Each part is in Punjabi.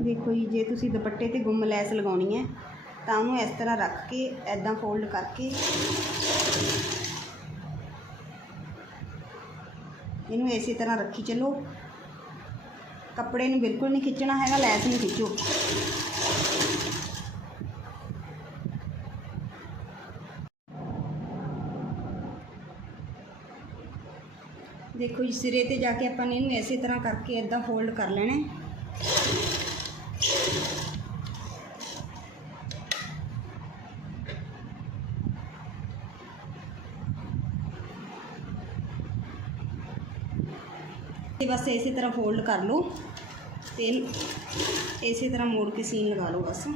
ਦੇਖੋ ਜੀ, ਜੇ ਤੁਸੀਂ ਦੁਪੱਟੇ ਤੇ ਗੁੰਮ ਲੈਸ ਲਗਾਉਣੀ ਹੈ, ਤਾਂ ਉਹਨੂੰ ਇਸ ਤਰ੍ਹਾਂ ਰੱਖ ਕੇ ਐਦਾਂ ਫੋਲਡ ਕਰਕੇ ਇਹਨੂੰ ਇਸੇ ਤਰ੍ਹਾਂ ਰੱਖੀ ਚੱਲੋ। ਕੱਪੜੇ ਨੂੰ ਬਿਲਕੁਲ ਨਹੀਂ ਖਿੱਚਣਾ ਹੈਗਾ, ਲੈਸ ਨੂੰ ਖਿੱਚੋ। ਦੇਖੋ ਜੀ, ਸਿਰੇ ਤੇ ਜਾ ਕੇ ਆਪਾਂ ਨੇ ਇਹਨੂੰ ਇਸੇ ਤਰ੍ਹਾਂ ਕਰਕੇ ਇਦਾਂ ਫੋਲਡ ਕਰ ਲੈਣਾ ਤੇ ਬਸ ਇਸੇ ਤਰ੍ਹਾਂ ਫੋਲਡ ਕਰ ਲਓ ਤੇ ਇਸੇ ਤਰ੍ਹਾਂ ਮੋੜ ਕੇ ਸੀਨ ਲਗਾ ਲਓ ਬਸ।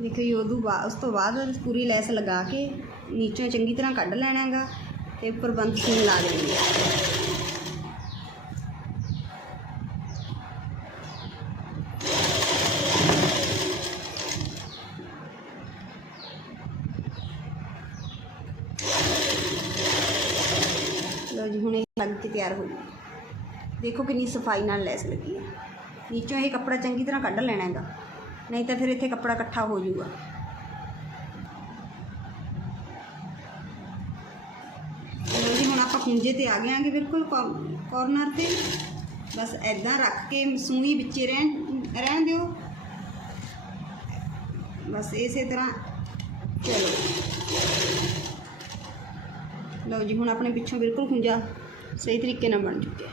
ਦੇਖੋ ਜੀ, ਉਦੋਂ ਬਾਅਦ ਉਸ ਤੋਂ ਬਾਅਦ ਪੂਰੀ ਲੈਸ ਲਗਾ ਕੇ ਨੀਚੋਂ ਚੰਗੀ ਤਰ੍ਹਾਂ ਕੱਢ ਲੈਣਾ ਹੈਗਾ ਤੇ ਉੱਪਰ ਬੰਦ ਸੀਨ ਲਾ ਦੇਣੀ ਹੈ ਲਓ ਜੀ ਹੁਣ ਇਹ ਲੱਗ ਕੇ ਤਿਆਰ ਹੋ ਗਈ ਦੇਖੋ ਕਿੰਨੀ ਸਫ਼ਾਈ ਨਾਲ ਲੈਸ ਲੱਗੀ ਹੈ ਨੀਚੋਂ ਇਹ ਕੱਪੜਾ ਚੰਗੀ ਤਰ੍ਹਾਂ ਕੱਢ ਲੈਣਾ ਹੈਗਾ ਨਹੀਂ ਤਾਂ ਫਿਰ ਇੱਥੇ ਕੱਪੜਾ ਇਕੱਠਾ ਹੋ ਜਾਊਗਾ ਲਓ ਜੀ ਹੁਣ ਆਪਾਂ ਖੁੰਝੇ ਤੇ ਆ ਗਏ ਆਂਗੇ ਬਿਲਕੁਲ ਕਾਰਨਰ ਤੇ ਬਸ ਐਦਾਂ ਰੱਖ ਕੇ ਸੂਈ ਵਿੱਚੇ ਰਹਿਣ ਰਹਿਣ ਦਿਓ ਬਸ ਇਸੇ ਤਰ੍ਹਾਂ ਚਲੋ ਲਓ ਜੀ ਹੁਣ ਆਪਣੇ ਪਿੱਛੋਂ ਬਿਲਕੁਲ ਖੁੰਝਾ ਸਹੀ ਤਰੀਕੇ ਨਾਲ ਬਣ ਚੁੱਕਿਆ